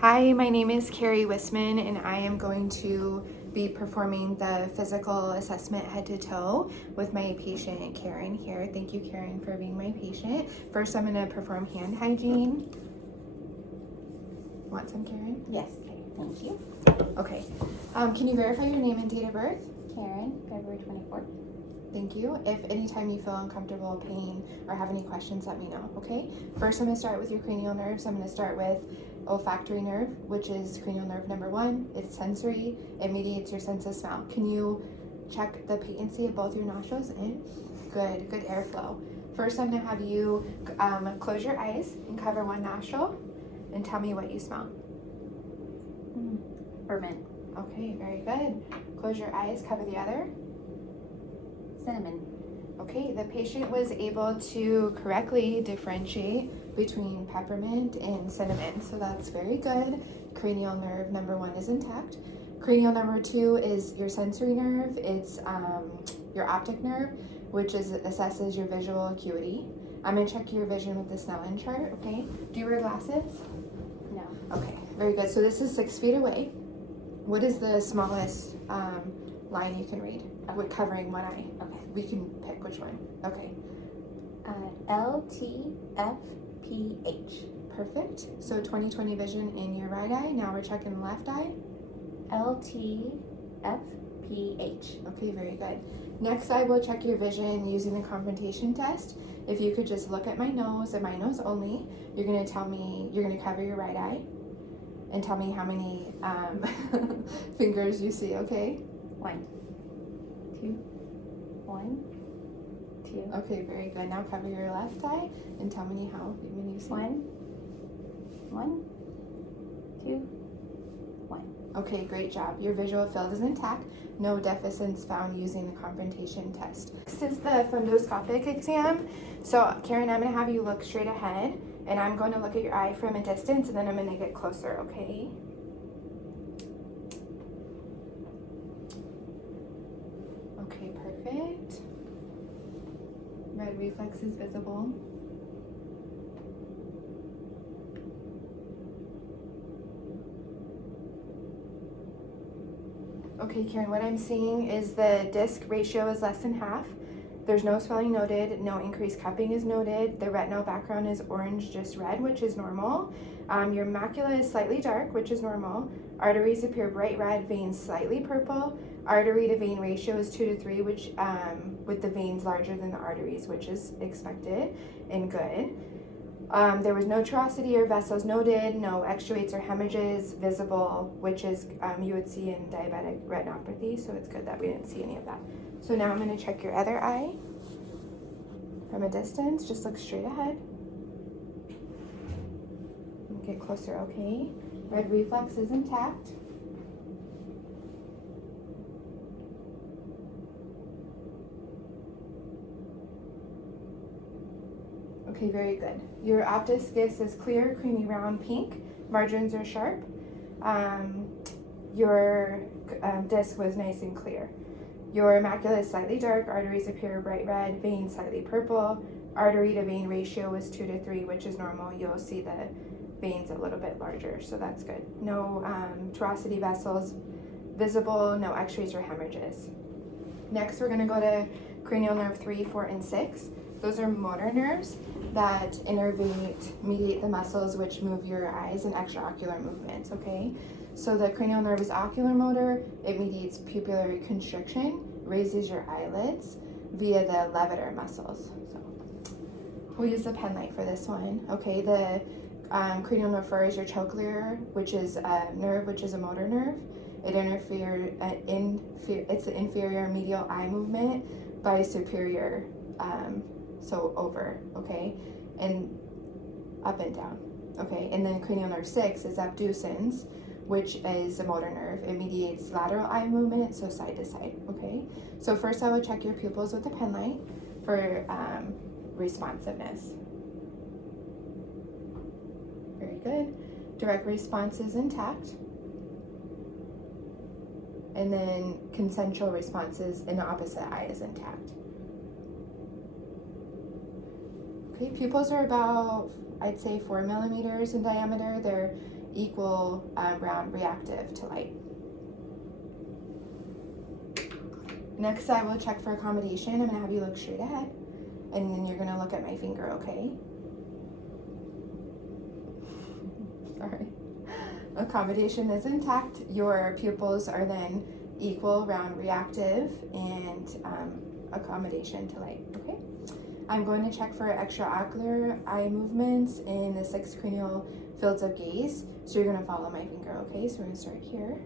Hi, my name is Carrie Wisman, and I am going to be performing the physical assessment head to toe with my patient Karen here. Thank you, Karen, for being my patient. First, I'm going to perform hand hygiene. Want some, Karen? Yes, thank you. Okay. Can you verify your name and date of birth? Karen, February 24th. Thank you. If anytime you feel uncomfortable, pain, or have any questions, let me know, okay? First, I'm going to start with your cranial nerves. I'm going to start with olfactory nerve, which is cranial nerve number 1. It's sensory. It mediates your sense of smell. Can you check the patency of both your nostrils? In? Good airflow. First, I'm going to have you close your eyes and cover one nostril and tell me what you smell. Peppermint. Okay, very good. Close your eyes, cover the other. Cinnamon. Okay, the patient was able to correctly differentiate between peppermint and cinnamon, so that's very good. Cranial nerve number 1 is intact. Cranial number 2 is your sensory nerve. It's your optic nerve, which assesses your visual acuity. I'm going to check your vision with the Snellen chart, okay? Do you wear glasses? No. Okay, very good. So this is 6 feet away. What is the smallest line you can read with covering one eye? Okay, we can pick which one. Okay. LTFPH. Perfect. So 20/20 vision in your right eye. Now we're checking the left eye. LTFPH. Okay, very good. Next, I will check your vision using the confrontation test. If you could just look at my nose and my nose only, you're going to tell me, you're going to cover your right eye and tell me how many fingers you see, okay? 1, 2, 1, 2. Okay, very good. Now cover your left eye and tell me how many you see. 1, 2, 1. Okay, great job. Your visual field is intact. No deficits found using the confrontation test. This is the fundoscopic exam. So, Karen, I'm going to have you look straight ahead, and I'm going to look at your eye from a distance, and then I'm going to get closer, okay? Okay, perfect. Red reflex is visible. Okay, Karen, what I'm seeing is the disc ratio is less than half. There's no swelling noted, no increased cupping is noted. The retinal background is orange, just red, which is normal. Your macula is slightly dark, which is normal. Arteries appear bright red, veins slightly purple. Artery to vein ratio is 2 to 3, which with the veins larger than the arteries, which is expected and good. There was no tuberosity or vessels noted, no exudates or hemorrhages visible, which is you would see in diabetic retinopathy, so it's good that we didn't see any of that. So now I'm going to check your other eye from a distance. Just look straight ahead. Get closer, okay? Red reflex is intact. Okay, very good. Your opticus is clear, creamy round pink. Margins are sharp. Your disc was nice and clear. Your macula is slightly dark. Arteries appear bright red. Veins slightly purple. Artery to vein ratio is 2 to 3, which is normal. You'll see the veins a little bit larger, so that's good. No tuberosity vessels visible. No X-rays or hemorrhages. Next, we're going to go to cranial nerve 3, 4, and 6. Those are motor nerves that mediate the muscles which move your eyes and extraocular movements, okay? So the cranial nerve is ocular motor. It mediates pupillary constriction, raises your eyelids via the levator muscles. So we'll use the pen light for this one, okay? The cranial nerve 4 is your trochlear, which is a nerve, which is a motor nerve. It it's the inferior medial eye movement by superior, so over, okay, and up and down, okay. And then cranial nerve 6 is abducens, which is a motor nerve. It mediates lateral eye movement, so side to side, okay. So first I will check your pupils with the pen light for responsiveness. Very good. Direct response is intact. And then consensual responses in the opposite eye is intact. Okay, pupils are about I'd say 4 millimeters in diameter. They're equal round reactive to light. Next, I will check for accommodation. I'm gonna have you look straight ahead, and then you're gonna look at my finger, okay? Sorry. Accommodation is intact. Your pupils are then equal, round, reactive, and accommodation to light, okay? I'm going to check for extraocular eye movements in the 6 cranial fields of gaze. So you're gonna follow my finger, okay? So we're gonna start here.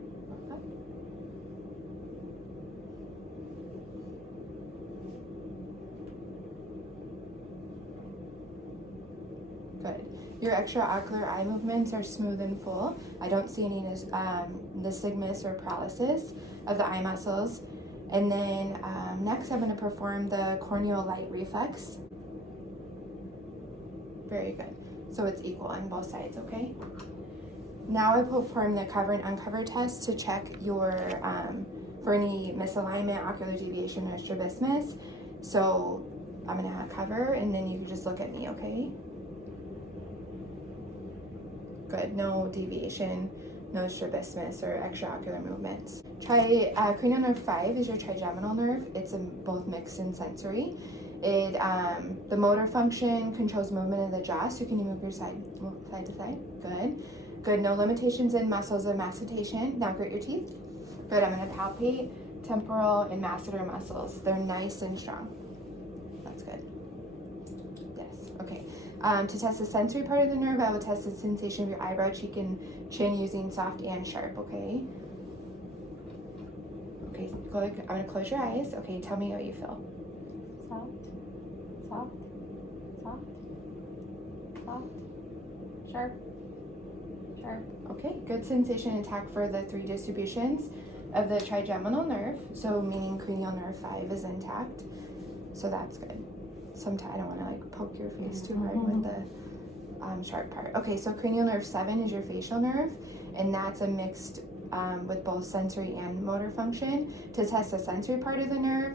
Good. Your extraocular eye movements are smooth and full. I don't see any nystagmus or paralysis of the eye muscles. And then next I'm going to perform the corneal light reflex. Very good. So it's equal on both sides, okay? Now I perform the cover and uncover test to check your for any misalignment, ocular deviation, or strabismus. So I'm going to cover, and then you can just look at me, okay? Good, no deviation, no strabismus or extraocular movements. Cranial nerve 5 is your trigeminal nerve. It's both mixed and sensory. It the motor function controls movement of the jaw. So can you move your side to side? Good, good. No limitations in muscles of massetation. Now grit your teeth. Good. I'm going to palpate temporal and masseter muscles. They're nice and strong. That's good. Yes. Okay. To test the sensory part of the nerve, I will test the sensation of your eyebrow, cheek, and chin using soft and sharp, okay? Okay, I'm gonna close your eyes. Okay, tell me what you feel. Soft, soft, soft, soft, sharp, sharp. Okay, good sensation intact for the 3 distributions of the trigeminal nerve, so meaning cranial nerve 5 is intact, so that's good. Sometimes I don't want to like poke your face too hard with the sharp part. Okay, so cranial nerve 7 is your facial nerve, and that's a mixed with both sensory and motor function. To test the sensory part of the nerve,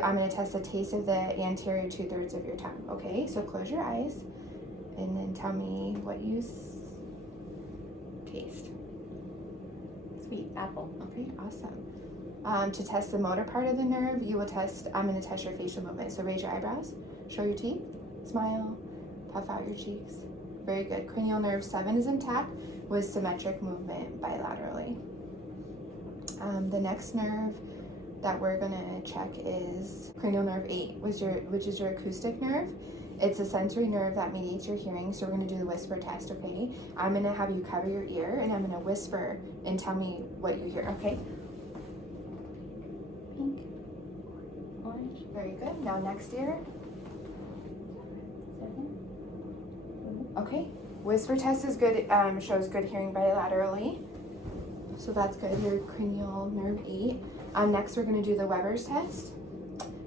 I'm going to test the taste of the anterior 2/3 of your tongue. Okay, so close your eyes and then tell me what you taste. Sweet apple. Okay, awesome. To test the motor part of the nerve, I'm going to test your facial movement. So raise your eyebrows, show your teeth, smile, puff out your cheeks. Very good. Cranial nerve 7 is intact with symmetric movement bilaterally. The next nerve that we're going to check is cranial nerve 8, which is your acoustic nerve. It's a sensory nerve that mediates your hearing, so we're going to do the whisper test, okay? I'm going to have you cover your ear, and I'm going to whisper and tell me what you hear, okay? Pink, orange, Very good. Now next ear. 7, Okay. Whisper test is good, shows good hearing bilaterally. So that's good, your cranial nerve 8. Next we're going to do the Weber's test.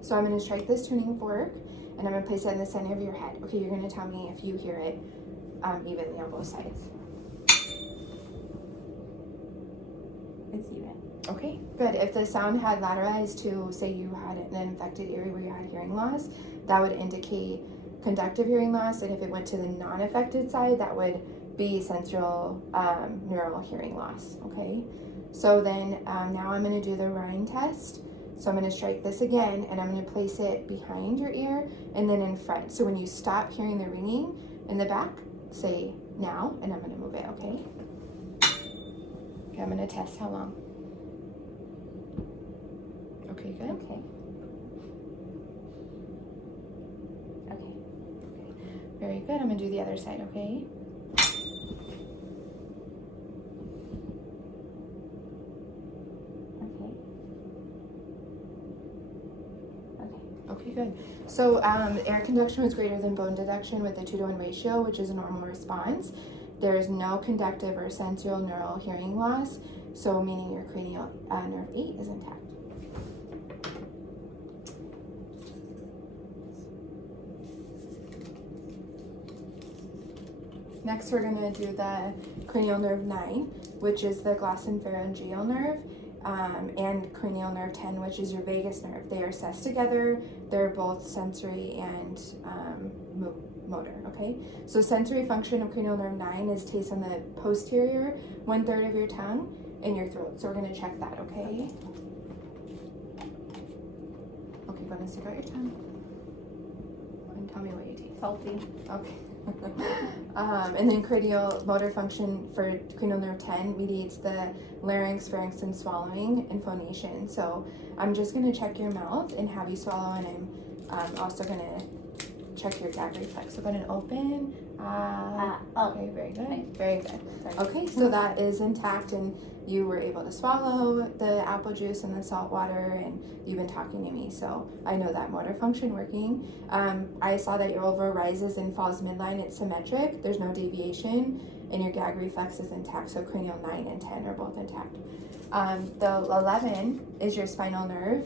So I'm going to strike this tuning fork, and I'm going to place it in the center of your head. Okay, you're going to tell me if you hear it evenly on both sides. it's even. Okay, good. If the sound had lateralized to, say you had an infected area where you had hearing loss, that would indicate conductive hearing loss, and if it went to the non-affected side, that would be central neural hearing loss, okay? So then now I'm going to do the Rhine test. So I'm going to strike this again, and I'm going to place it behind your ear and then in front. So when you stop hearing the ringing in the back, say now, and I'm going to move it, okay? Okay, I'm going to test how long. Okay, good. Okay. Okay. Very good. I'm going to do the other side, okay? Okay, good. So air conduction was greater than bone conduction with a 2-to-1 ratio, which is a normal response. There is no conductive or sensory neural hearing loss, so meaning your cranial nerve 8 is intact. Next, we're going to do the cranial nerve 9, which is the glossopharyngeal nerve, and cranial nerve 10, which is your vagus nerve. They are assessed together. They're both sensory and motor, okay? So sensory function of cranial nerve 9 is taste on the posterior 1/3 of your tongue and your throat. So we're gonna check that, okay? Okay, go ahead and stick out your tongue. And tell me what you taste. Salty. Okay. And then cranial motor function for cranial nerve 10 mediates the larynx, pharynx, and swallowing and phonation. So I'm just going to check your mouth and have you swallow, and I'm also going to check your gag reflex. So go ahead and open. Okay, very good. Okay. Very good. Sorry. Okay, so that is intact, and you were able to swallow the apple juice and the salt water, and you've been talking to me, so I know that motor function working. I saw that your oval rises and falls midline. It's symmetric. There's no deviation, and your gag reflex is intact. So cranial 9 and 10 are both intact. The 11 is your spinal nerve.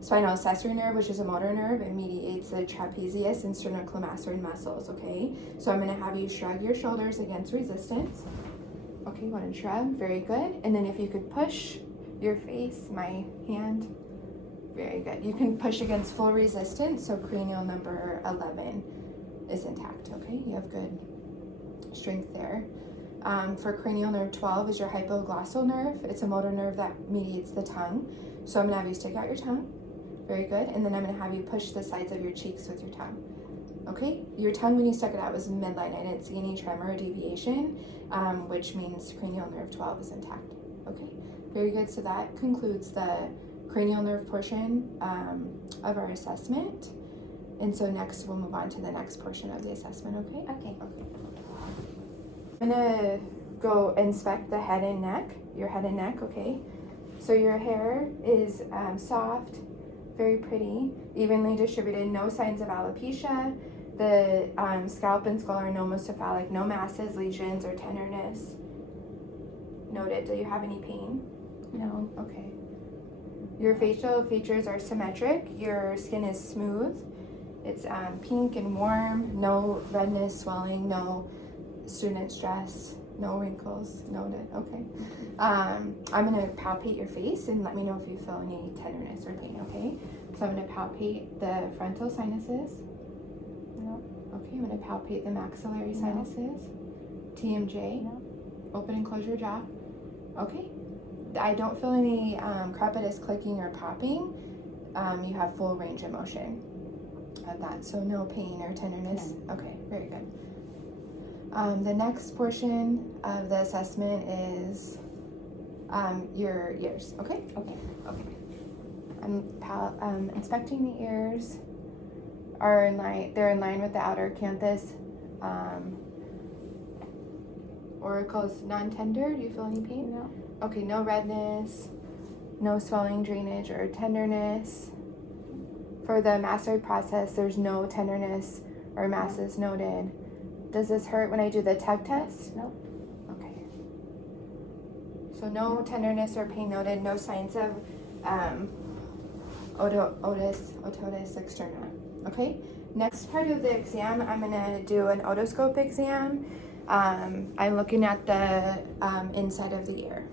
Spinal accessory nerve, which is a motor nerve, it mediates the trapezius and sternocleidomastoid muscles, okay? So I'm going to have you shrug your shoulders against resistance. Okay, you want to shrug, very good. And then if you could push your face, my hand, very good. You can push against full resistance, so cranial number 11 is intact, okay? You have good strength there. For cranial nerve 12 is your hypoglossal nerve. It's a motor nerve that mediates the tongue. So I'm going to have you stick out your tongue. Very good. And then I'm going to have you push the sides of your cheeks with your tongue. Okay? Your tongue, when you stuck it out, was midline. I didn't see any tremor or deviation, which means cranial nerve 12 is intact. Okay? Very good. So that concludes the cranial nerve portion of our assessment. And so next we'll move on to the next portion of the assessment, okay? Okay. I'm gonna go inspect the head and neck, your head and neck, okay? So your hair is soft, very pretty, evenly distributed, no signs of alopecia. The scalp and skull are nomocephalic, no masses, lesions, or tenderness noted. Do you have any pain? No. Okay. Your facial features are symmetric. Your skin is smooth. It's pink and warm, no redness, swelling, no student stress, no wrinkles noted. Okay. I'm going to palpate your face and let me know if you feel any tenderness or pain, okay? So I'm going to palpate the frontal sinuses. No. Okay, I'm going to palpate the maxillary No. sinuses. TMJ. No. Open and close your jaw. Okay. I don't feel any crepitus, clicking, or popping. You have full range of motion of that, so no pain or tenderness. No. Okay, very good. The next portion of the assessment is your ears. Okay. Okay. Okay. I'm inspecting the ears. Are in line. They're in line with the outer canthus. Auricles non-tender. Do you feel any pain? No. Okay. No redness. No swelling, drainage, or tenderness. For the mastoid process, there's no tenderness or masses noted. Does this hurt when I do the tug test? No. Okay. So no tenderness or pain noted, no signs of otitis externa. Okay. Next part of the exam, I'm gonna do an otoscope exam. I'm looking at the inside of the ear.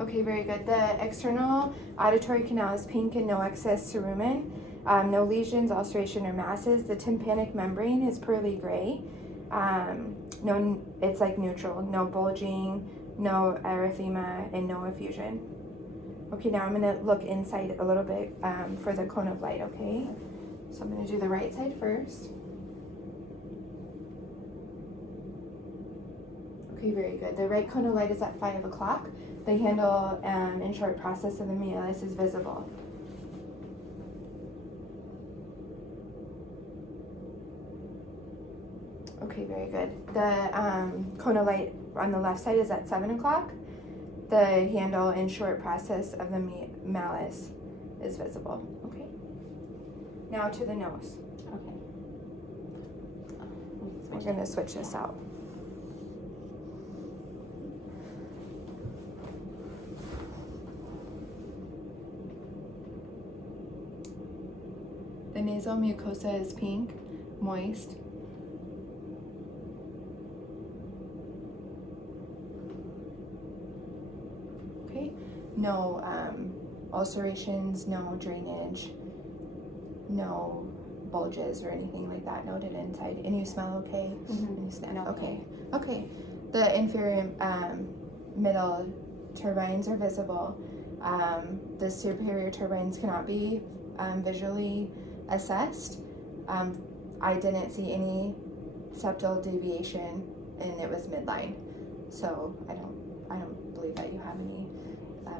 Okay, very good. The external auditory canal is pink and no excess cerumen. No lesions, ulceration, or masses. The tympanic membrane is pearly gray. No, it's like neutral. No bulging, no erythema, and no effusion. Okay, now I'm gonna look inside a little bit for the cone of light, okay? So I'm gonna do the right side first. Okay, very good. The right cone of light is at 5 o'clock. The handle and short process of the malleus is visible. Okay, very good. The cone of light on the left side is at 7 o'clock. The handle and short process of the malleus is visible. Okay. Now to the nose. Okay. We're going to switch this out. The nasal mucosa is pink, moist, No ulcerations, no drainage, no bulges or anything like that noted inside. And you smell okay? And you sniff? No Okay. Okay. The inferior middle turbines are visible. The superior turbines cannot be visually assessed. I didn't see any septal deviation, and it was midline. So I don't believe that you have any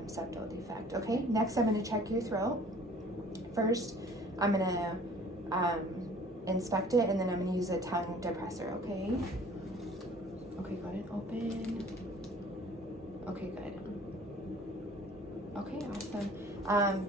septal defect. Okay, next I'm going to check your throat. First, I'm going to inspect it, and then I'm going to use a tongue depressor. Okay. Okay, go ahead and open. Okay, good. Okay, awesome.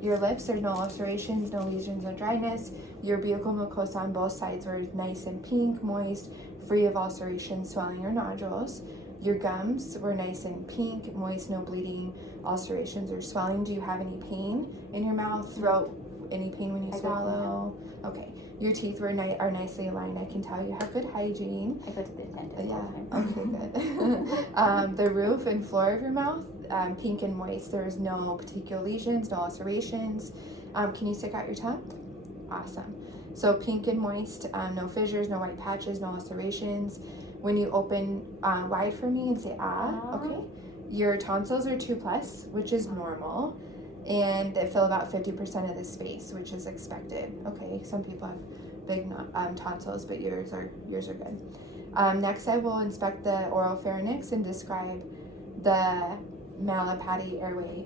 Your lips, there's no ulcerations, no lesions, no dryness. Your buccal mucosa on both sides were nice and pink, moist, free of ulcerations, swelling, or nodules. Your gums were nice and pink, moist, no bleeding, ulcerations, or swelling. Do you have any pain in your mouth, throat, any pain when you swallow? Okay. Your teeth are nicely aligned. I can tell you have good hygiene. I go to the dentist all the time. Okay, good. The roof and floor of your mouth, pink and moist. There's no petechial lesions, no ulcerations. Can you stick out your tongue? Awesome. So pink and moist, no fissures, no white patches, no ulcerations. When you open wide for me and say okay. Your tonsils are 2+, which is normal. And they fill about 50% of the space, which is expected. Okay, some people have big tonsils, but yours are good. Next, I will inspect the oral pharynx and describe the Malapati airway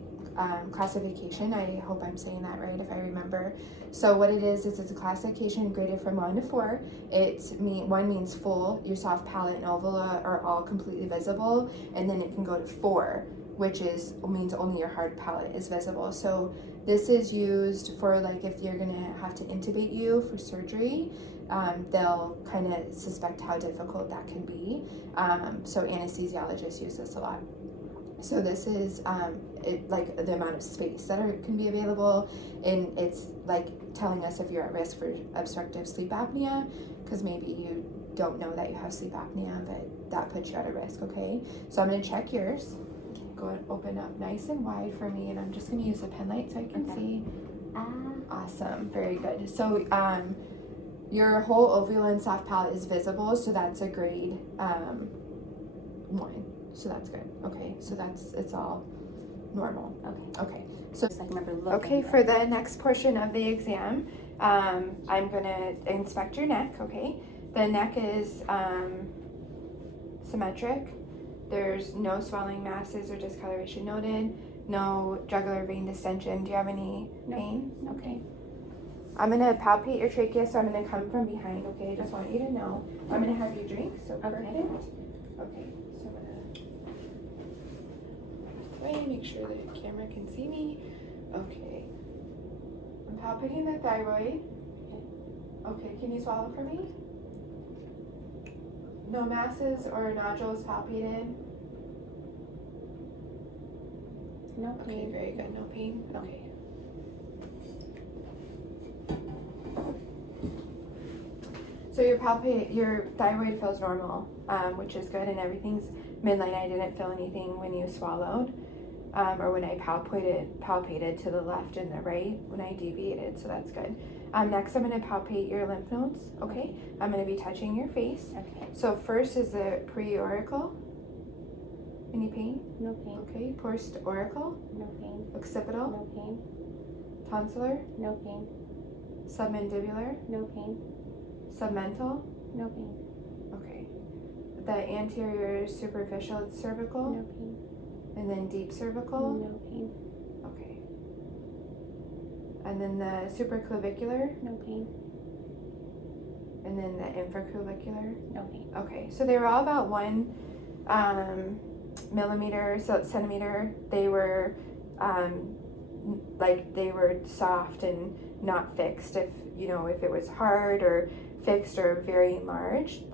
classification. I hope I'm saying that right, if I remember. So what it is it's a classification graded from 1 to 4. 1 means full, your soft palate and uvula are all completely visible, and then it can go to 4. Which means only your hard palate is visible. So this is used for like if you're gonna have to intubate you for surgery, they'll kind of suspect how difficult that can be. So anesthesiologists use this a lot. So this is like the amount of space that can be available, and it's like telling us if you're at risk for obstructive sleep apnea, because maybe you don't know that you have sleep apnea, but that puts you at a risk. Okay, so I'm gonna check yours. Go and open up nice and wide for me, and I'm just going to use a pen light so I can see. Awesome, very good. So your whole uvula and soft palate is visible, so that's a grade 1. So that's good. Okay, so it's all normal. Okay. So I remember looking. Okay, for the next portion of the exam, I'm going to inspect your neck. Okay, the neck is symmetric. There's no swelling, masses, or discoloration noted. No jugular vein distension. Do you have any pain? No. Okay. I'm going to palpate your trachea, so I'm going to come from behind, okay? I just want you to know. I'm going to have you drink, so perfect. Okay, so I'm going to this way, make sure the camera can see me. Okay. I'm palpating the thyroid. Okay, can you swallow for me? No masses or nodules palpated? No pain. Okay, very good. No pain? Okay. So your thyroid feels normal, which is good, and everything's midline. I didn't feel anything when you swallowed, or when I palpated to the left and the right when I deviated, so that's good. Next, I'm going to palpate your lymph nodes, okay? I'm going to be touching your face. Okay. So first is the preauricle. Any pain? No pain. Okay. Post-auricle? No pain. Occipital? No pain. Tonsillar? No pain. Submandibular? No pain. Submental? No pain. Okay. The anterior superficial cervical? No pain. And then deep cervical? No pain. Okay. And then the supraclavicular? No pain. And then the infraclavicular? No pain. Okay, so they were all about 1 millimeter, so centimeter. They were they were soft and not fixed. If it was hard or fixed or very enlarged,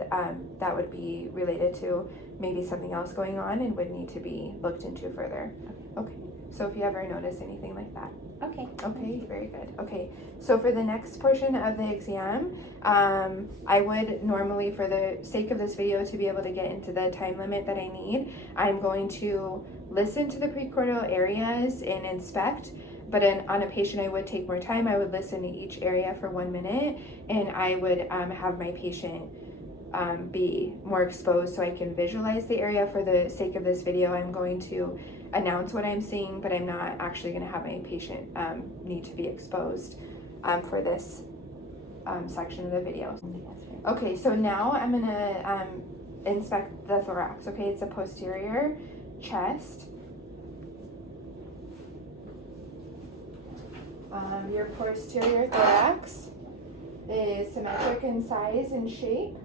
that would be related to maybe something else going on and would need to be looked into further. Okay, so if you ever notice anything like that. Okay. Okay, very good. Okay, so for the next portion of the exam, I would normally, for the sake of this video, to be able to get into the time limit that I need, I'm going to listen to the precordial areas and inspect. But on a patient, I would take more time. I would listen to each area for 1 minute, and I would have my patient be more exposed so I can visualize the area. For the sake of this video, I'm going to announce what I'm seeing, but I'm not actually going to have my patient need to be exposed for this section of the video. Okay, so now I'm going to inspect the thorax. Okay, it's a posterior chest. Your posterior thorax is symmetric in size and shape.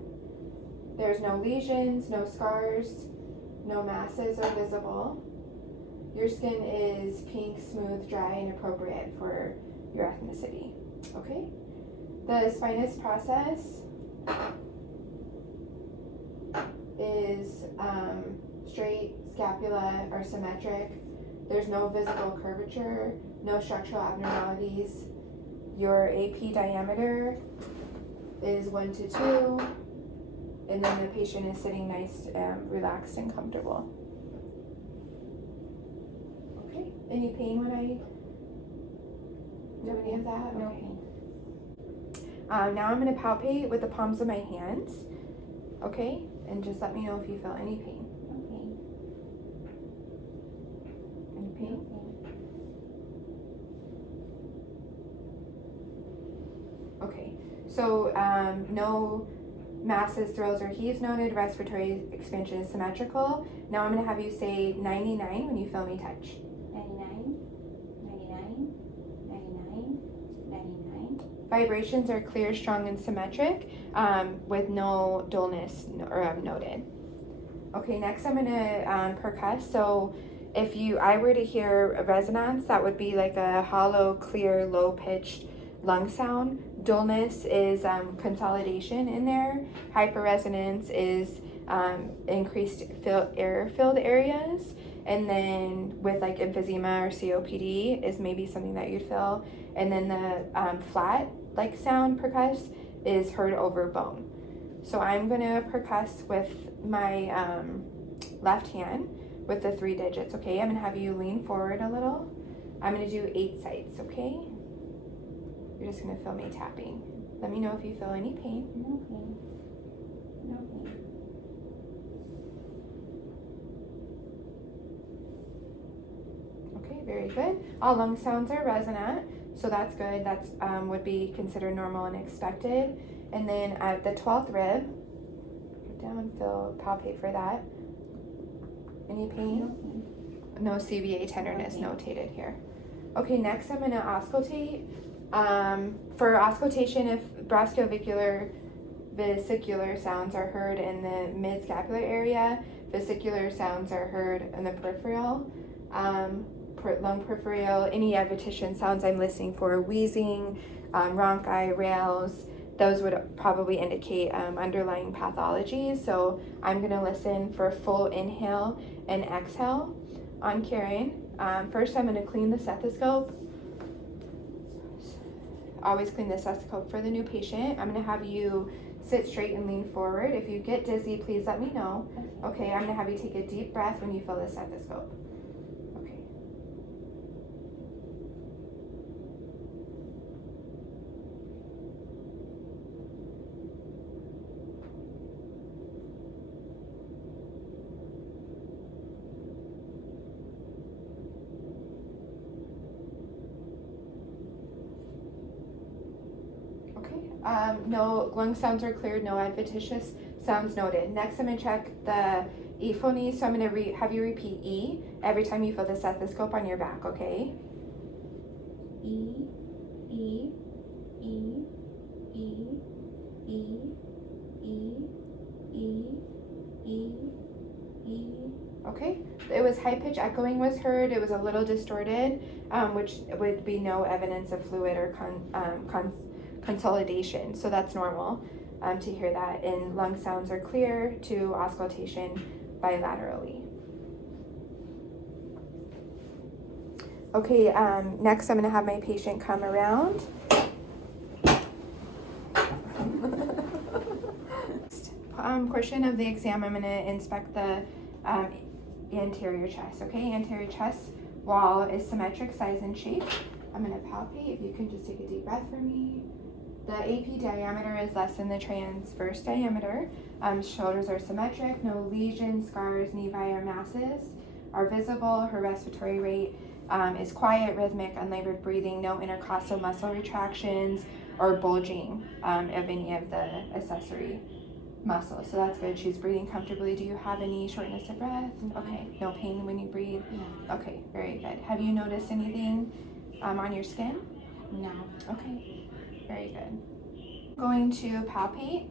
There's no lesions, no scars, no masses are visible. Your skin is pink, smooth, dry, and appropriate for your ethnicity. Okay? The spinous process is straight, scapula are symmetric. There's no visible curvature, no structural abnormalities. Your AP diameter is 1 to 2, and then the patient is sitting nice, relaxed, and comfortable. Okay, any pain when I do any of that? No Okay. pain. Now I'm going to palpate with the palms of my hands, okay? And just let me know if you feel any pain. Okay. Any pain? Okay, so no masses, thrills, or heaves noted. Respiratory expansion is symmetrical. Now I'm going to have you say 99 when you feel me touch. 99, 99, 99, 99. Vibrations are clear, strong, and symmetric with no dullness noted. Okay, next I'm going to percuss. So if I were to hear a resonance, that would be like a hollow, clear, low-pitched lung sound. Dullness is consolidation in there. Hyperresonance is increased air-filled areas. And then with like emphysema or COPD is maybe something that you'd feel. And then the flat like sound percuss is heard over bone. So I'm gonna percuss with my left hand with the 3 digits, okay? I'm gonna have you lean forward a little. I'm gonna do 8 sites, okay? You're just gonna feel me tapping. Let me know if you feel any pain. No pain. No pain. Okay, very good. All lung sounds are resonant, so that's good. That's would be considered normal and expected. And then at the 12th rib, get down, feel, palpate for that. Any pain? No pain. No CVA tenderness Okay. notated here. Okay, next I'm gonna auscultate. For auscultation, if brachiovesicular vesicular sounds are heard in the mid-scapular area, vesicular sounds are heard in the peripheral, lung peripheral, any adventition sounds I'm listening for, wheezing, rhonchi, rales, those would probably indicate underlying pathology. So I'm gonna listen for full inhale and exhale on Karen. First I'm gonna clean the stethoscope. Always clean the stethoscope for the new patient. I'm gonna have you sit straight and lean forward. If you get dizzy, please let me know. Okay, I'm gonna have you take a deep breath when you feel the stethoscope. Okay. No lung sounds are cleared, no adventitious sounds noted. Next, I'm gonna check the ephony, so I'm gonna have you repeat E every time you feel the stethoscope on your back, okay? E, E, E, E, E, E, E, E, E. Okay, it was high pitch echoing was heard. It was a little distorted, which would be no evidence of fluid or consolidation, so that's normal. to hear that. And lung sounds are clear to auscultation bilaterally. Okay, next I'm going to have my patient come around. Portion of the exam, I'm going to inspect the anterior chest. Okay, anterior chest wall is symmetric size and shape. I'm going to palpate. If you can just take a deep breath for me. The AP diameter is less than the transverse diameter. Shoulders are symmetric. No lesions, scars, nevi, or masses are visible. Her respiratory rate is quiet, rhythmic, unlabored breathing. No intercostal muscle retractions or bulging of any of the accessory muscles. So that's good. She's breathing comfortably. Do you have any shortness of breath? Okay. No pain when you breathe? No. Okay, very good. Have you noticed anything on your skin? No. Okay, very good. I'm going to palpate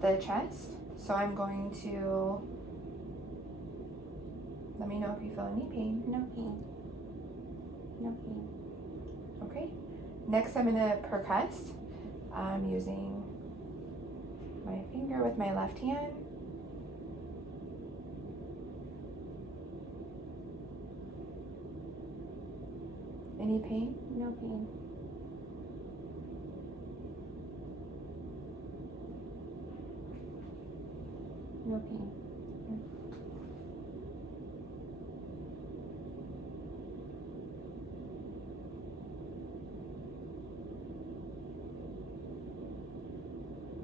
the chest. So I'm going to, let me know if you feel any pain. No pain. No pain. Okay. Next I'm going to percuss using my finger with my left hand. Any pain? No pain. No pain.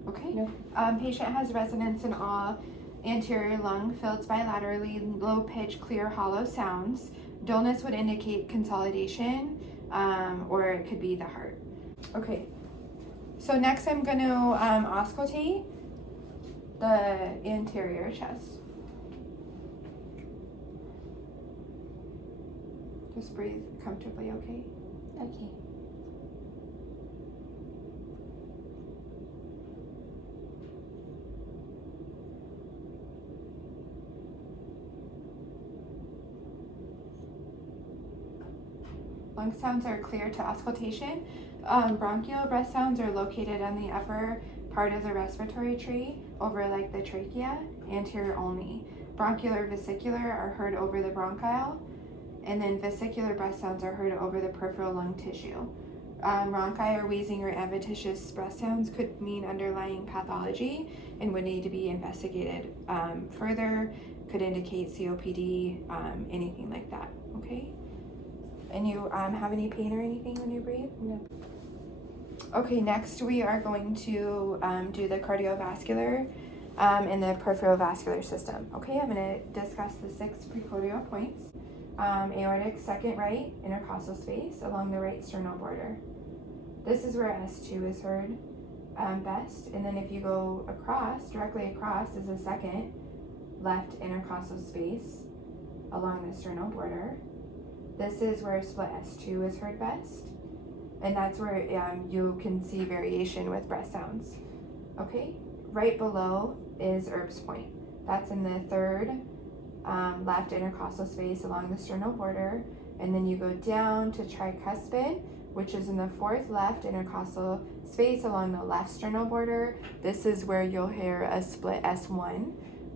Okay. No. Patient has resonance in all anterior lung fields bilaterally, low pitch, clear, hollow sounds. Dullness would indicate consolidation, or it could be the heart. Okay. So next I'm going to auscultate the anterior chest. Just breathe comfortably, okay? Okay. Lung sounds are clear to auscultation. Bronchial breath sounds are located on the upper part of the respiratory tree over like the trachea, anterior only. Bronchial or vesicular are heard over the bronchial, and then vesicular breath sounds are heard over the peripheral lung tissue. Rhonchi or wheezing or adventitious breath sounds could mean underlying pathology and would need to be investigated further, could indicate COPD, anything like that, okay? And you have any pain or anything when you breathe? No. Okay, next we are going to do the cardiovascular and the peripheral vascular system. Okay, I'm going to discuss the 6 precordial points. Aortic second right intercostal space along the right sternal border. This is where S2 is heard best. And then if you go across, directly across is the second left intercostal space along the sternal border. This is where split S2 is heard best. And that's where you can see variation with breath sounds. Okay, right below is Erb's point. That's in the third left intercostal space along the sternal border. And then you go down to tricuspid, which is in the fourth left intercostal space along the left sternal border. This is where you'll hear a split S1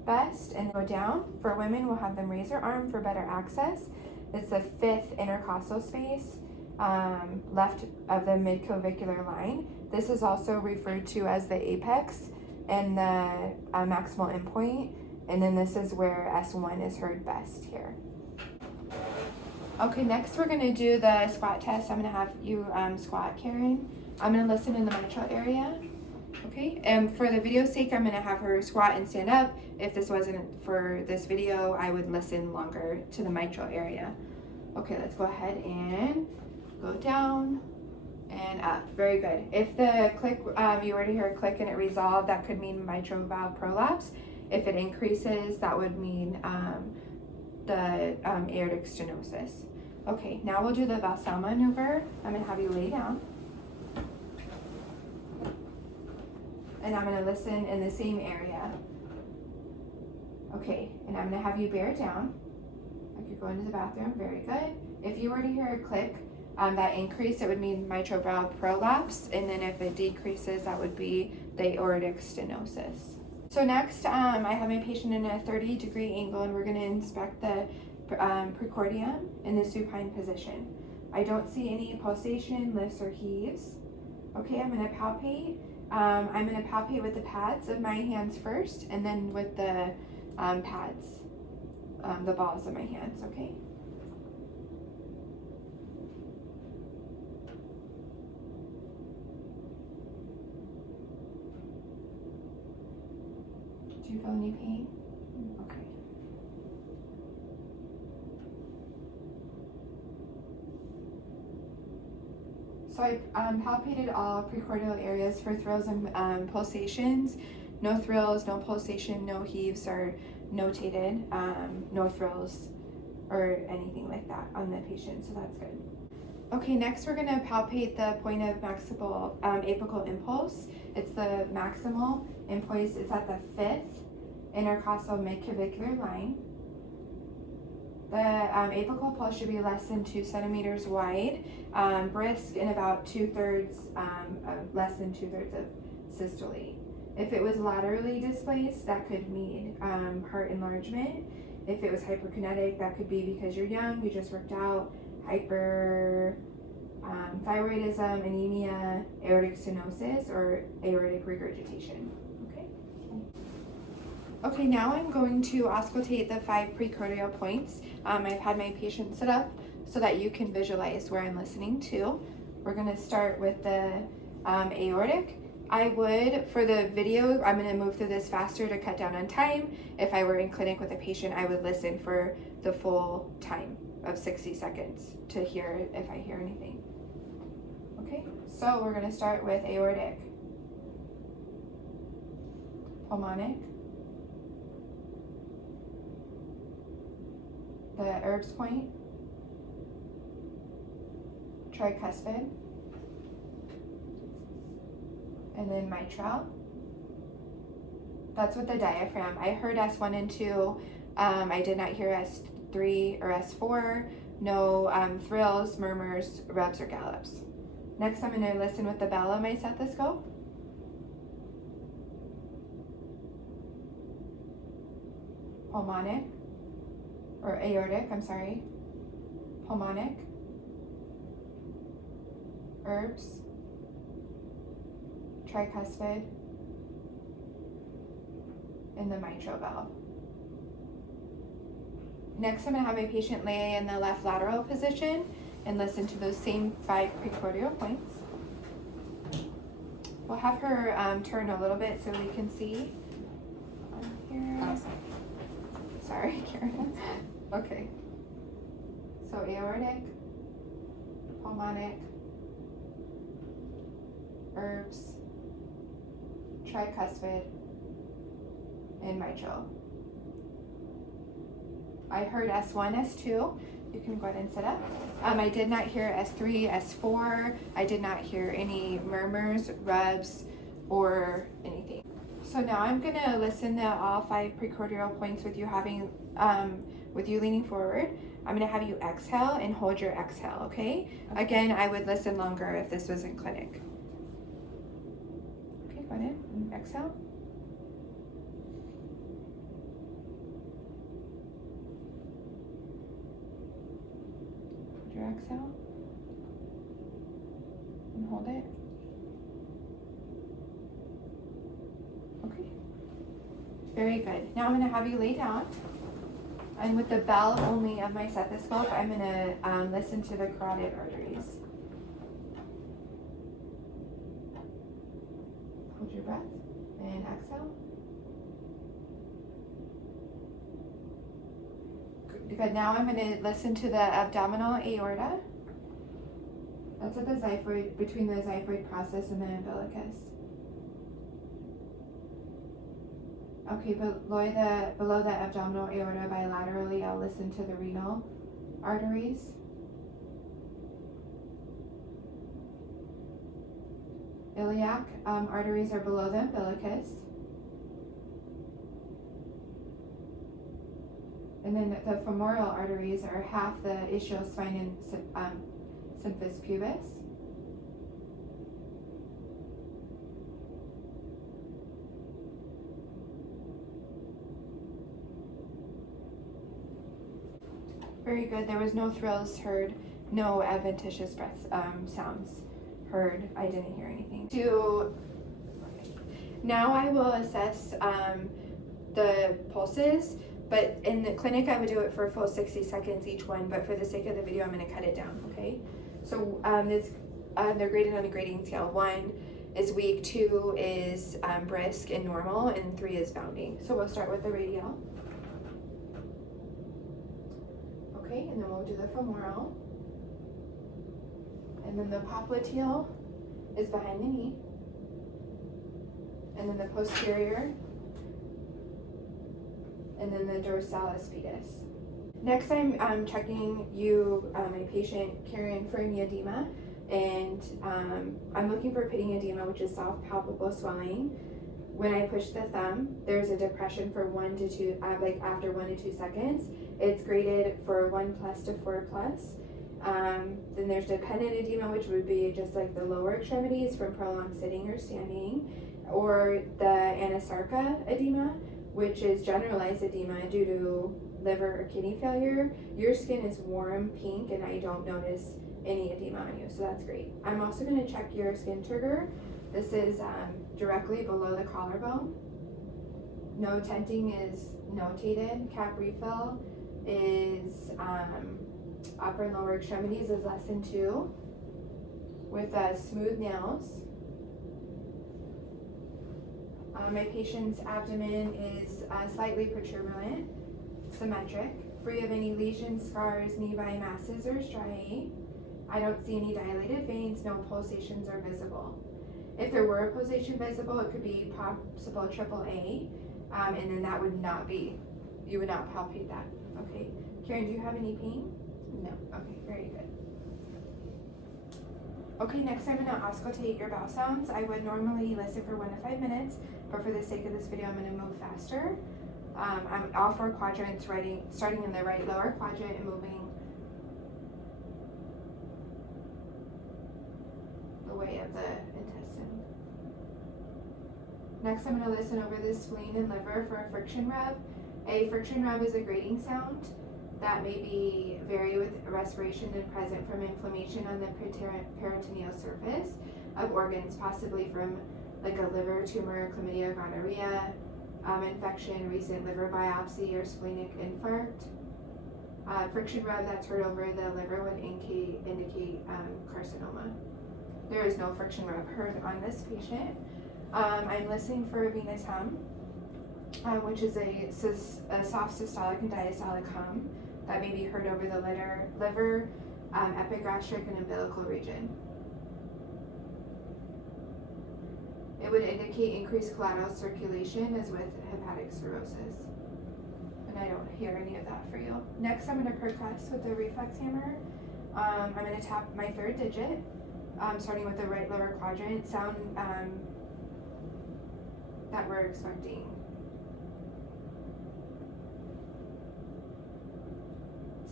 best. And go down. For women, we'll have them raise their arm for better access. It's the fifth intercostal space left of the midclavicular line. This is also referred to as the apex and the maximal endpoint. And then this is where S1 is heard best here. Okay, next we're going to do the squat test. I'm going to have you squat, Karen. I'm going to listen in the mitral area. Okay, and for the video's sake, I'm going to have her squat and stand up. If this wasn't for this video, I would listen longer to the mitral area. Okay, let's go ahead and go down and up. Very good. If the click, you were to hear a click and it resolved, that could mean mitral valve prolapse. If it increases, that would mean the aortic stenosis. Okay, now we'll do the Valsalva maneuver. I'm going to have you lay down. And I'm going to listen in the same area. Okay, and I'm going to have you bear down like you're going to the bathroom. Very good. If you were to hear a click, that increase, it would mean mitral valve prolapse, and then if it decreases, that would be the aortic stenosis. So next, I have my patient in a 30-degree angle, and we're going to inspect the precordium in the supine position. I don't see any pulsation, lifts, or heaves. Okay, I'm going to palpate. I'm going to palpate with the pads of my hands first, and then with the pads, the balls of my hands, okay? Do you feel any pain? Okay. So I palpated all precordial areas for thrills and pulsations. No thrills, no pulsation, no heaves are notated, no thrills or anything like that on the patient, so that's good. Okay, next we're going to palpate the point of maximal apical impulse. It's the maximal impulse. It's at the 5th intercostal midclavicular line. The apical pulse should be less than 2 centimeters wide, brisk, and about less than 2/3 of systole. If it was laterally displaced, that could mean heart enlargement. If it was hyperkinetic, that could be because you're young, you just worked out, thyroidism, anemia, aortic stenosis, or aortic regurgitation. Okay, now I'm going to auscultate the 5 precordial points. I've had my patient sit up so that you can visualize where I'm listening to. We're going to start with the aortic. I would, for the video, I'm going to move through this faster to cut down on time. If I were in clinic with a patient, I would listen for the full time of 60 seconds to hear if I hear anything. Okay, so we're going to start with aortic, pulmonic, the Erb's point, tricuspid, and then mitral. That's with the diaphragm. I heard S1 and 2. I did not hear S3 or S4. No thrills, murmurs, rubs, or gallops. Next, I'm going to listen with the bell on my stethoscope. Pulmonic, or aortic, I'm sorry. Pulmonic, Erb's, tricuspid, and the mitral valve. Next, I'm going to have my patient lay in the left lateral position and listen to those same 5 precordial points. We'll have her turn a little bit so we can see. Here. Sorry, Karen. Okay. So aortic, pulmonic, Erb's, tricuspid, and mitral. I heard S1, S2. You can go ahead and sit up. I did not hear S3, S4. I did not hear any murmurs, rubs, or anything. So now I'm gonna listen to all 5 precordial points with you with you leaning forward. I'm gonna have you exhale and hold your exhale, okay? Again, I would listen longer if this was in clinic. Okay, go ahead and exhale. Hold your exhale. And hold it. Okay. Very good. Now I'm gonna have you lay down. And with the bell only of my stethoscope, I'm going to listen to the carotid arteries. Hold your breath and exhale. Good. Now I'm going to listen to the abdominal aorta. That's at the xiphoid, between the xiphoid process and the umbilicus. Okay, below the abdominal aorta bilaterally, I'll listen to the renal arteries. Iliac arteries are below the umbilicus. And then the femoral arteries are half the ischial spine and Symphysis pubis. Very good. There was no thrills heard, no adventitious breath sounds heard. I didn't hear anything. Now I will assess the pulses, but in the clinic I would do it for a full 60 seconds each one, but for the sake of the video I'm going to cut it down, okay? So they're graded on a grading scale. 1 is weak, 2 is brisk and normal, and 3 is bounding. So we'll start with the radial. Okay, and then we'll do the femoral. And then the popliteal is behind the knee. And then the posterior. And then the dorsalis pedis. Next, I'm checking you, my patient Karen, for any edema. And I'm looking for pitting edema, which is soft palpable swelling. When I push the thumb, there's a depression for 1 to 2, like after 1 to 2 seconds. It's graded for 1+ to 4+. Then there's dependent edema, which would be just like the lower extremities from prolonged sitting or standing, or the anasarca edema, which is generalized edema due to liver or kidney failure. Your skin is warm pink, and I don't notice any edema on you, so that's great. I'm also going to check your skin turgor. This is directly below the collarbone. No tenting is notated. Cap refill is upper and lower extremities is less than 2, with smooth nails. My patient's abdomen is slightly protuberant, symmetric, free of any lesions, scars, nevi masses, or striae. I don't see any dilated veins. No pulsations are visible. If there were a pulsation visible, it could be possible AAA, and then that would not be, you would not palpate that. Okay. Karen, do you have any pain? No. Okay, very good. Okay, next I'm going to auscultate your bowel sounds. I would normally listen for 1 to 5 minutes, but for the sake of this video, I'm going to move faster. I'm all 4 quadrants, starting in the right lower quadrant and moving the way of the intestine. Next, I'm going to listen over the spleen and liver for a friction rub. A friction rub is a grating sound that may vary with respiration and present from inflammation on the peritoneal surface of organs, possibly from like a liver tumor, chlamydia, gonorrhea, infection, recent liver biopsy, or splenic infarct. Friction rub that's heard over the liver would indicate carcinoma. There is no friction rub heard on this patient. I'm listening for a venous hum, which is a soft systolic and diastolic hum that may be heard over the liver, epigastric, and umbilical region. It would indicate increased collateral circulation as with hepatic cirrhosis. And I don't hear any of that for you. Next, I'm going to percuss with the reflex hammer. I'm going to tap my 3rd digit, starting with the right lower quadrant. Sound that we're expecting.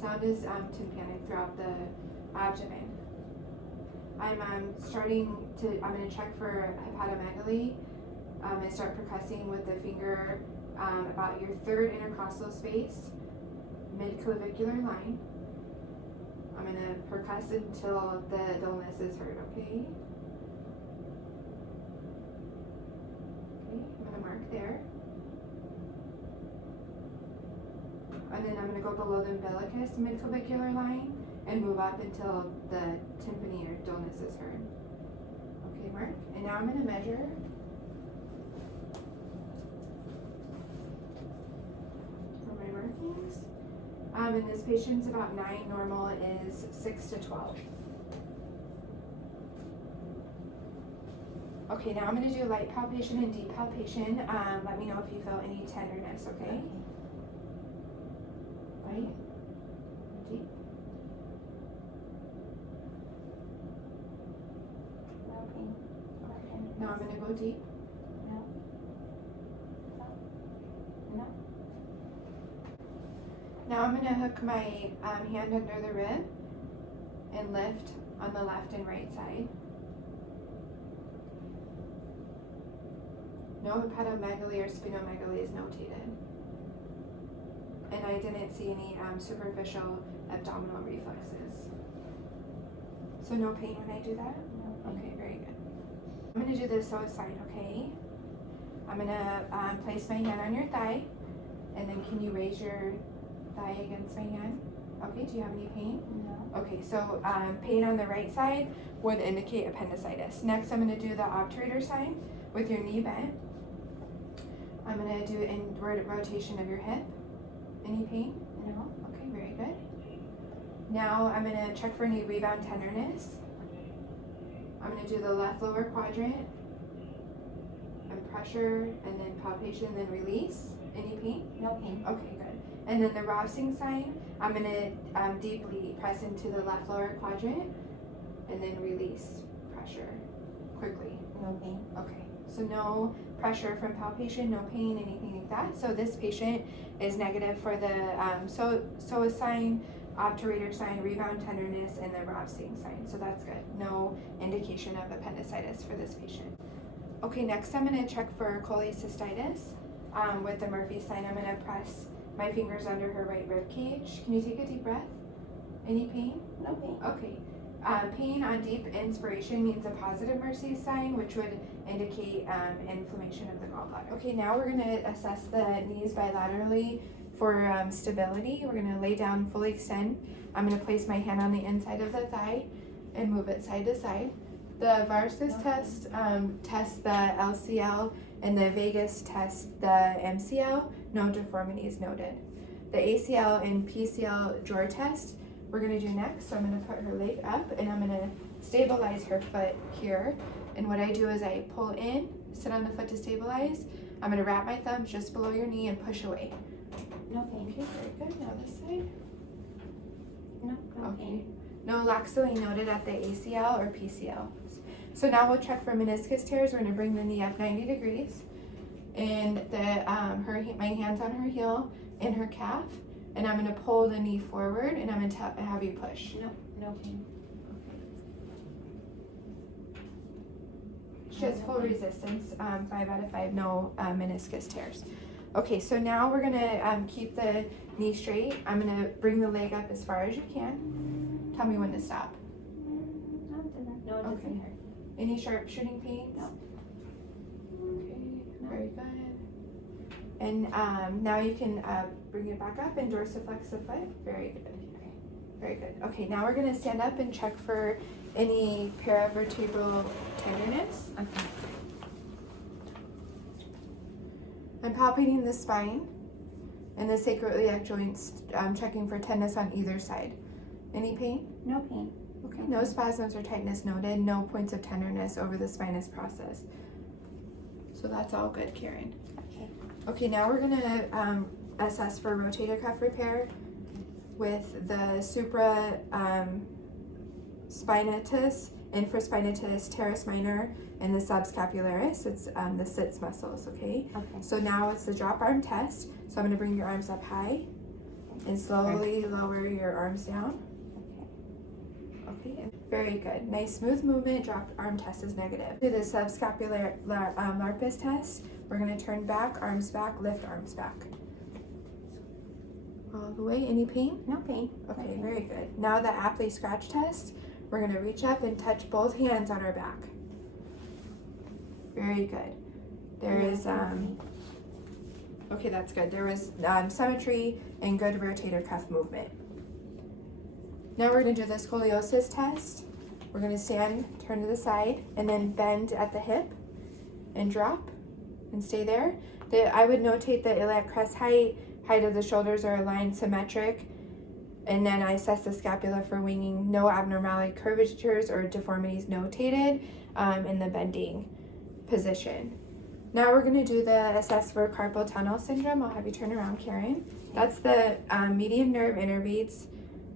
Sound is tympanic throughout the abdomen. I'm going to check for hepatomegaly and start percussing with the finger about your 3rd intercostal space, mid-clavicular line. I'm going to percuss until the dullness is heard, okay? I'm going to mark there. And then I'm going to go below the umbilicus, mid-clavicular line, and move up until the tympany or dullness is heard. Okay, mark. And now I'm going to measure. For my markings. And this patient's about 9, normal is 6 to 12. Okay, now I'm going to do light palpation and deep palpation. Let me know if you feel any tenderness, okay? Light, deep. No pain. Now I'm going to go deep. No. No. Now I'm going to hook my hand under the rib and lift on the left and right side. No hepatomegaly or splenomegaly is notated. And I didn't see any superficial abdominal reflexes. So no pain when I do that? No pain. Okay, very good. I'm gonna do the psoas sign, okay? I'm gonna place my hand on your thigh, and then can you raise your thigh against my hand? Okay, do you have any pain? No. Okay, so pain on the right side would indicate appendicitis. Next, I'm gonna do the obturator sign with your knee bent. I'm gonna do inward rotation of your hip. Any pain? No. Okay, very good. Now I'm gonna check for any rebound tenderness. I'm gonna do the left lower quadrant and pressure and then palpation, then release. Any pain? No pain. Okay, good. And then the Rovsing sign, I'm gonna deeply press into the left lower quadrant and then release pressure quickly. No pain. Okay, so no pressure from palpation, no pain, anything like that. So this patient is negative for the psoas sign, obturator sign, rebound tenderness, and the Rovsing sign. So that's good. No indication of appendicitis for this patient. Okay, next I'm gonna check for cholecystitis. With the Murphy sign, I'm gonna press my fingers under her right rib cage. Can you take a deep breath? Any pain? No pain. Okay. Pain on deep inspiration means a positive Mercy sign, which would indicate inflammation of the gallbladder. Okay, now we're gonna assess the knees bilaterally for stability. We're gonna lay down, fully extend. I'm gonna place my hand on the inside of the thigh and move it side to side. The Varsis test tests the LCL, and the Vegas test the MCL. No deformities noted. The ACL and PCL drawer test we're gonna do next. So I'm gonna put her leg up and I'm gonna stabilize her foot here. And what I do is I pull in, sit on the foot to stabilize. I'm gonna wrap my thumbs just below your knee and push away. No pain. Okay, very good. Now this side. No Okay. pain. No laxally noted at the ACL or PCL. So now we'll check for meniscus tears. We're gonna bring the knee up 90 degrees. And my hand's on her heel and her calf. And I'm gonna pull the knee forward and I'm gonna have you push. No pain. She has full resistance, 5 out of 5, no meniscus tears. Okay, so now we're gonna keep the knee straight. I'm gonna bring the leg up as far as you can. Tell me when to stop. No, it doesn't. No, it doesn't Okay. hurt. Any sharp shooting pains? No. Okay, very good. And now you can bring it back up and dorsiflex the foot. Very good. Very good. Okay, now we're gonna stand up and check for any paravertebral tenderness. Okay. I'm palpating the spine and the sacroiliac joints, checking for tenderness on either side. Any pain? No pain. Okay, no spasms or tightness noted, no points of tenderness over the spinous process. So that's all good, Karen. Okay. Okay, now we're gonna assess for rotator cuff repair with the supra spinatus, infraspinatus, teres minor, and the subscapularis. It's the sits muscles, okay? Okay. So now it's the drop arm test. So I'm gonna bring your arms up high and slowly lower your arms down. Okay, very good. Nice smooth movement. Drop arm test is negative. Do the subscapular larpus test. We're gonna turn back, arms back, lift arms back. All the way. Any pain? No pain. Okay, very good. Now the Apley scratch test. We're gonna reach up and touch both hands on our back. Very good. There is okay, that's good. There was symmetry and good rotator cuff movement. Now we're gonna do the scoliosis test. We're gonna stand, turn to the side, and then bend at the hip and drop and stay there. I would notate the iliac crest height of the shoulders are aligned symmetric, and then I assess the scapula for winging. No abnormality, curvatures, or deformities notated in the bending position. Now we're gonna do the assess for carpal tunnel syndrome. I'll have you turn around, Karen. That's the median nerve innervates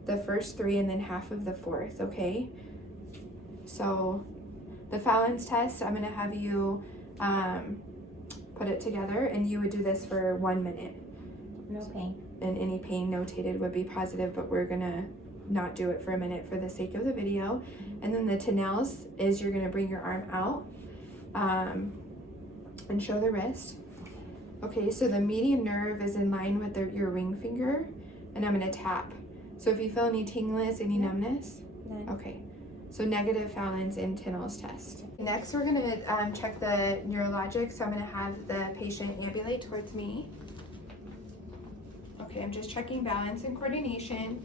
the first 3 and then half of the 4th, okay? So the Fallon's test, I'm gonna have you put it together, and you would do this for 1 minute. No pain. And any pain notated would be positive, but we're gonna not do it for a minute for the sake of the video. And then the tenelles is you're gonna bring your arm out and show the wrist. Okay, so the median nerve is in line with your ring finger, and I'm gonna tap. So if you feel any tingliness, any numbness, None. okay. So negative Fallon's and Tinel's test. Next, we're gonna check the neurologic. So I'm gonna have the patient ambulate towards me. Okay, I'm just checking balance and coordination.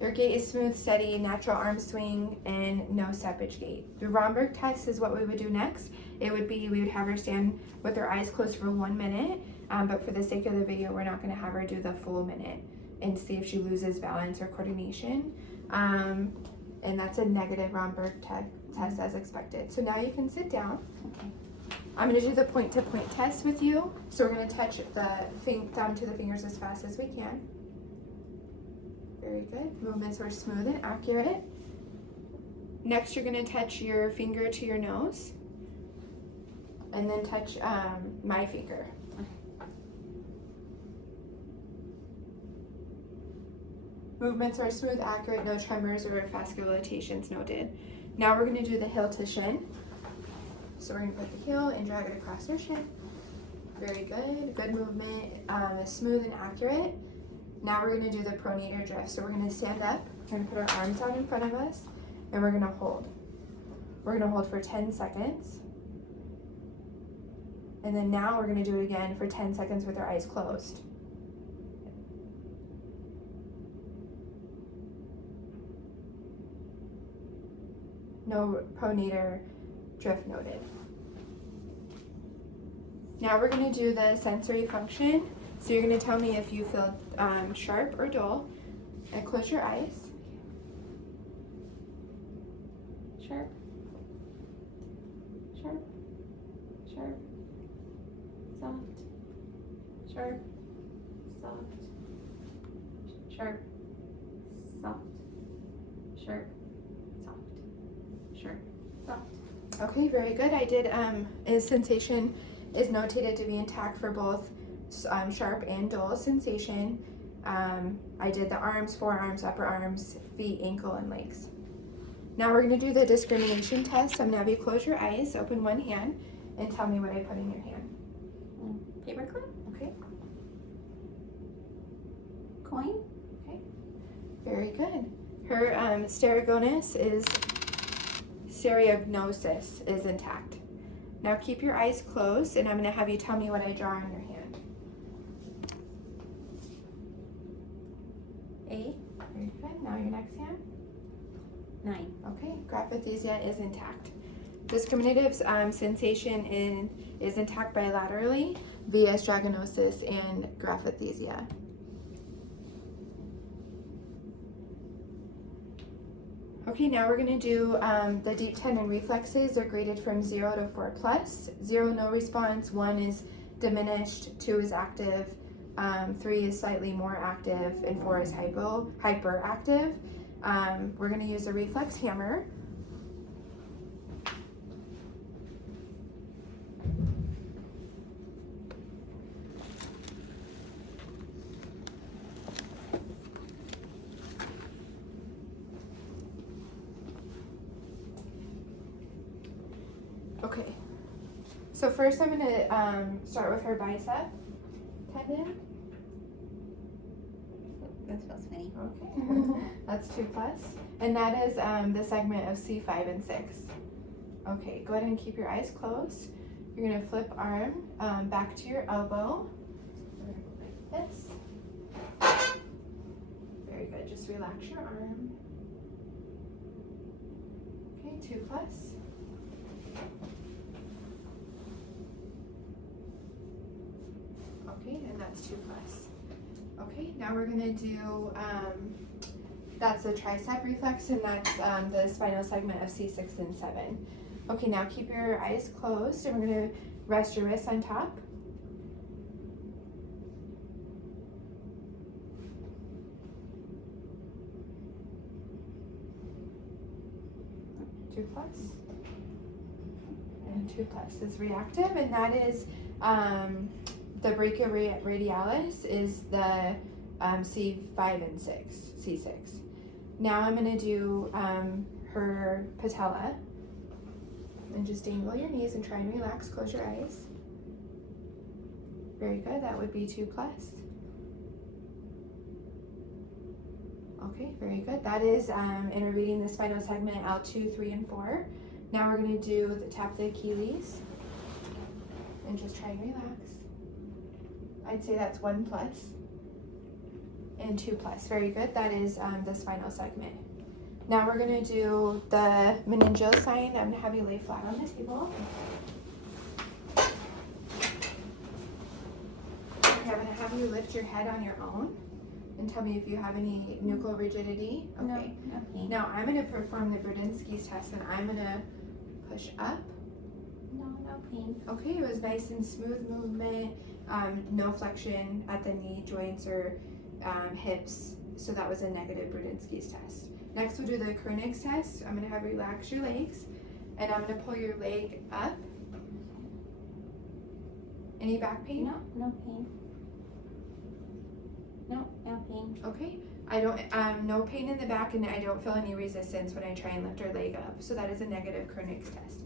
Your gait is smooth, steady, natural arm swing, and no steppage gait. The Romberg test is what we would do next. It would be, we would have her stand with her eyes closed for 1 minute, but for the sake of the video, we're not gonna have her do the full minute and see if she loses balance or coordination. And that's a negative Romberg test as expected. So now you can sit down. Okay. I'm gonna do the point-to-point test with you. So we're gonna touch the thumb to the fingers as fast as we can. Very good. Movements are smooth and accurate. Next, you're gonna touch your finger to your nose. And then touch my finger. Movements are smooth, accurate, no tremors or fasciculatations noted. Now we're gonna do the heel to shin. So we're gonna put the heel and drag it across your shin. Very good, good movement, smooth and accurate. Now we're gonna do the pronator drift. So we're gonna stand up, we're gonna put our arms out in front of us, and we're gonna hold. We're gonna hold for 10 seconds. And then now we're gonna do it again for 10 seconds with our eyes closed. No pronator drift noted. Now we're gonna do the sensory function. So you're gonna tell me if you feel sharp or dull, and close your eyes. Sharp. Sharp. Sharp. Soft. Sharp. Soft. Sharp. Soft. Sharp. Soft. Sharp. Soft. Okay, very good. I did, sensation is notated to be intact for both sharp and dull sensation. I did the arms, forearms, upper arms, feet, ankle, and legs. Now we're gonna do the discrimination test. I'm gonna have you close your eyes, open one hand, and tell me what I put in your hand. Paperclip. Okay, Coin. very good. Her stereognosis is intact. Now keep your eyes closed, and I'm gonna have you tell me what I draw on your hand. A. Very good. Now your next hand. 9. Okay, graphesthesia is intact. Discriminative sensation is intact bilaterally via astragonosis and graphesthesia. Okay, now we're going to do the deep tendon reflexes. They're graded from 0 to 4 plus. 0, no response. 1 is diminished. 2 is active. 3 is slightly more active, and 4 is hyperactive. We're going to use a reflex hammer. Okay, so first I'm going to start with her bicep tendon. That smells funny. Okay, that's 2 plus. And that is the segment of C5 and 6. Okay, go ahead and keep your eyes closed. You're gonna flip arm back to your elbow. Like this. Very good, just relax your arm. Okay, 2 plus. Okay, and that's 2 plus. Okay, now we're gonna do, that's the tricep reflex, and that's the spinal segment of C6 and 7. Okay, now keep your eyes closed, and we're gonna rest your wrists on top. Two plus. And 2 plus is reactive, and that is the brachioradialis is the C5 and 6, C6. Now I'm gonna do her patella. And just dangle your knees and try and relax, close your eyes. Very good, that would be 2 plus. Okay, very good. That is innervating the spinal segment L2, 3, and 4. Now we're gonna do the tap the Achilles and just try and relax. I'd say that's 1 plus and 2 plus. Very good. That is the spinal segment. Now we're gonna do the meningeal sign. I'm gonna have you lay flat on the table. Okay, I'm gonna have you lift your head on your own and tell me if you have any nuchal rigidity. Okay. No pain. Now I'm gonna perform the Brudzinski's test and I'm gonna push up. No pain. Okay, it was nice and smooth movement, no flexion at the knee joints or hips, so that was a negative Brudzinski's test. Next we'll do the Koenig's test. I'm gonna have you relax your legs, and I'm gonna pull your leg up. Any back pain? No pain. No pain. Okay, I don't, no pain in the back, and I don't feel any resistance when I try and lift her leg up, so that is a negative Koenig's test.